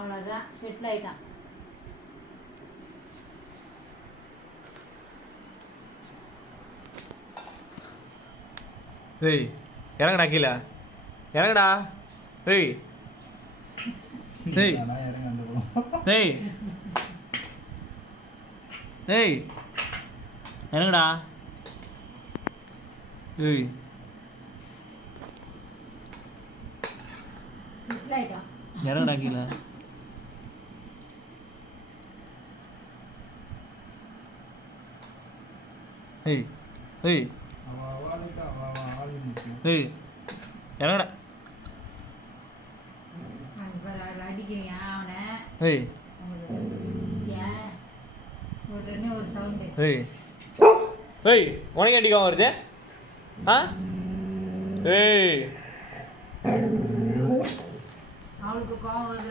அவ்வளோதான், செட்டில் ஆயிட்டான். ஏய் இறங்கடா கீழே, இறங்கடா. ஏய் ஏய் ஏய் ஏய் இறங்கடா. ஏய் செட்டில் ஆயிட்டான். இறங்கடா கீழே. ஏய் ஏய் ஏய் இறங்கடா. அடிக்கிறியா அவனை? ஏய் உடனே ஒரு சவுண்டு. ஏய் ஏய் உனக்கு அடிக்காம வருது? ஆ ஏய் அவளுக்கு கோவம் வருதுடா.